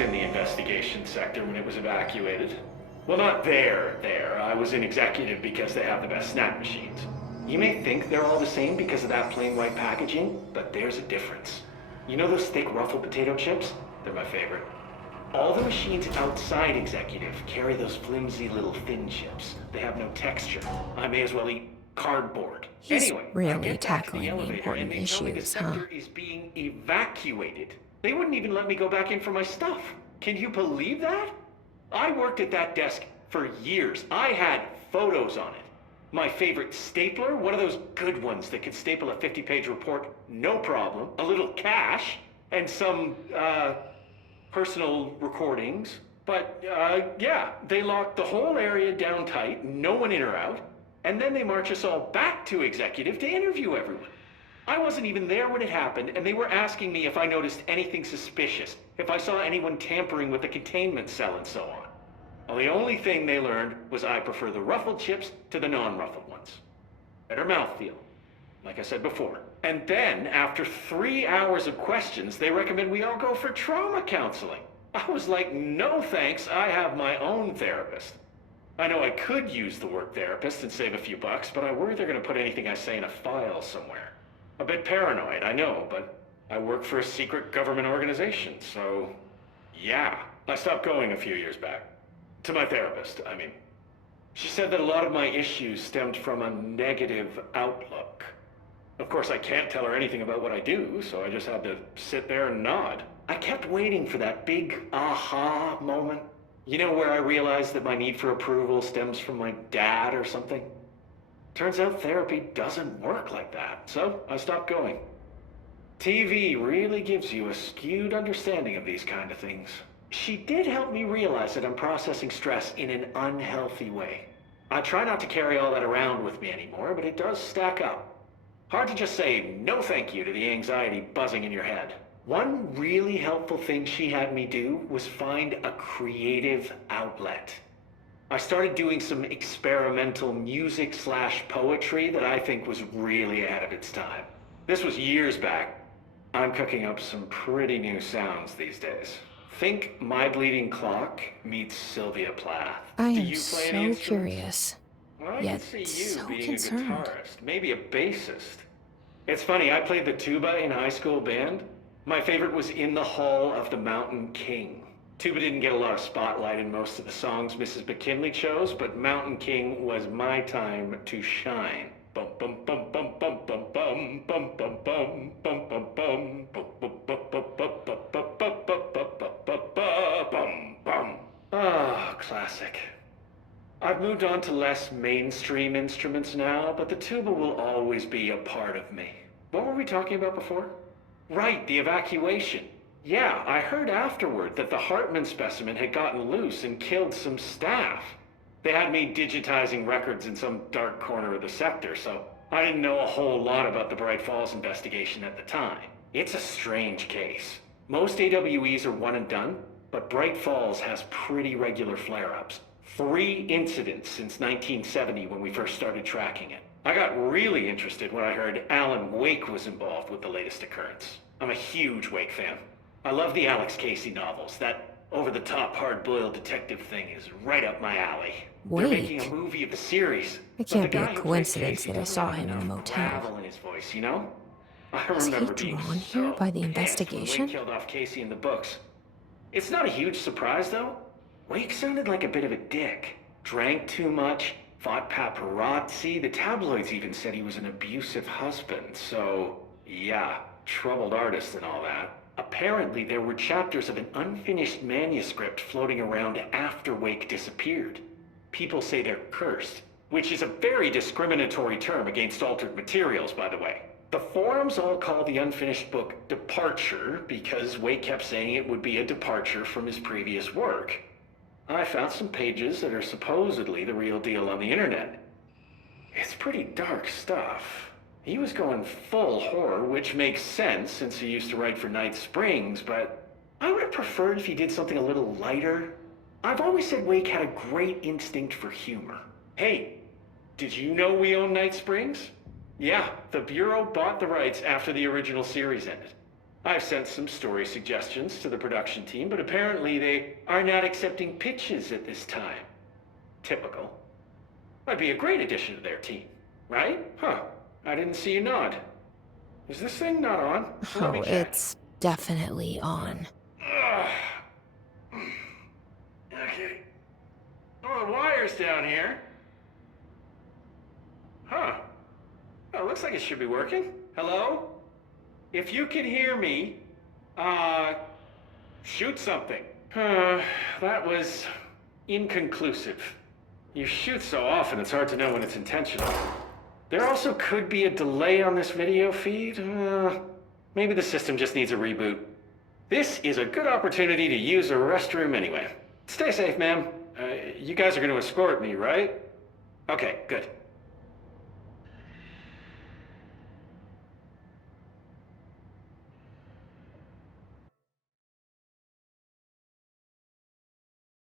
in the investigation sector when it was evacuated. Well, not there. I was in executive because they have the best snack machines. You may think they're all the same because of that plain white packaging, but there's a difference. You know those thick ruffled potato chips? They're my favorite. All the machines outside executive carry those flimsy little thin chips. They have no texture. I may as well eat cardboard. He's Anyway, really tackling the important issues, huh? The sector is being evacuated. They wouldn't even let me go back in for my stuff. Can you believe that? I worked at that desk for years. I had photos on it. My favorite stapler, one of those good ones that could staple a 50-page report, no problem. A little cash, and some, personal recordings. But, yeah, they locked the whole area down tight, no one in or out, and then they march us all back to executive to interview everyone. I wasn't even there when it happened, and they were asking me if I noticed anything suspicious, if I saw anyone tampering with the containment cell and so on. Well, the only thing they learned was I prefer the ruffled chips to the non-ruffled ones. Better mouthfeel, like I said before. And then, after 3 hours of questions, they recommend we all go for trauma counseling. I was like, no thanks, I have my own therapist. I know I could use the word therapist and save a few bucks, but I worry they're gonna put anything I say in a file somewhere. A bit paranoid, I know, but I work for a secret government organization, so yeah. I stopped going a few years back. To my therapist, I mean. She said that a lot of my issues stemmed from a negative outlook. Of course, I can't tell her anything about what I do, so I just had to sit there and nod. I kept waiting for that big aha moment. You know, where I realized that my need for approval stems from my dad or something? Turns out therapy doesn't work like that, so I stopped going. TV really gives you a skewed understanding of these kind of things. She did help me realize that I'm processing stress in an unhealthy way. I try not to carry all that around with me anymore, but it does stack up. Hard to just say no thank you to the anxiety buzzing in your head. One really helpful thing she had me do was find a creative outlet. I started doing some experimental music/poetry that I think was really ahead of its time. This was years back. I'm cooking up some pretty new sounds these days. Think My Bleeding Clock meets Sylvia Plath. I Do am you play so any instruments? curious, Well, I yet can see you so being concerned. a guitarist, maybe a bassist. It's funny, I played the tuba in high school band. My favorite was In the Hall of the Mountain King. Tuba didn't get a lot of spotlight in most of the songs Mrs. McKinley chose, but Mountain King was my time to shine. Bum bum bum bum bum bum bum bum bum bum bum bum bum bum. Ah, classic. I've moved on to less mainstream instruments now, but the tuba will always be a part of me. What were we talking about before? Right, the evacuation. Yeah, I heard afterward that the Hartman specimen had gotten loose and killed some staff. They had me digitizing records in some dark corner of the sector, so I didn't know a whole lot about the Bright Falls investigation at the time. It's a strange case. Most AWEs are one and done, but Bright Falls has pretty regular flare-ups. 3 incidents since 1970 when we first started tracking it. I got really interested when I heard Alan Wake was involved with the latest occurrence. I'm a huge Wake fan. I love the Alex Casey novels. That over-the-top hard-boiled detective thing is right up my alley. They're making a movie of the series. It can't be a coincidence that I saw him in a motel. Gravel in his voice, you know? I Was he remember being drawn so here by the pissed when investigation? Wake killed off Casey in the books. It's not a huge surprise, though. Wake sounded like a bit of a dick. Drank too much, fought paparazzi. The tabloids even said he was an abusive husband. So, yeah, troubled artist and all that. Apparently, there were chapters of an unfinished manuscript floating around after Wake disappeared. People say they're cursed, which is a very discriminatory term against altered materials, by the way. The forums all call the unfinished book Departure because Wake kept saying it would be a departure from his previous work. I found some pages that are supposedly the real deal on the internet. It's pretty dark stuff. He was going full horror, which makes sense since he used to write for Night Springs, but I would have preferred if he did something a little lighter. I've always said Wake had a great instinct for humor. Hey, did you know we own Night Springs? Yeah, the Bureau bought the rights after the original series ended. I've sent some story suggestions to the production team, but apparently they are not accepting pitches at this time. Typical. I'd be a great addition to their team, right? Huh. I didn't see you nod. Is this thing not on? Let me Oh, check. it's definitely on. Okay. Oh, the wire's down here. Huh. Oh, looks like it should be working. Hello? If you can hear me, shoot something. That was inconclusive. You shoot so often, it's hard to know when it's intentional. There also could be a delay on this video feed. Maybe the system just needs a reboot. This is a good opportunity to use a restroom anyway. Stay safe, ma'am. You guys are going to escort me, right? Okay, good.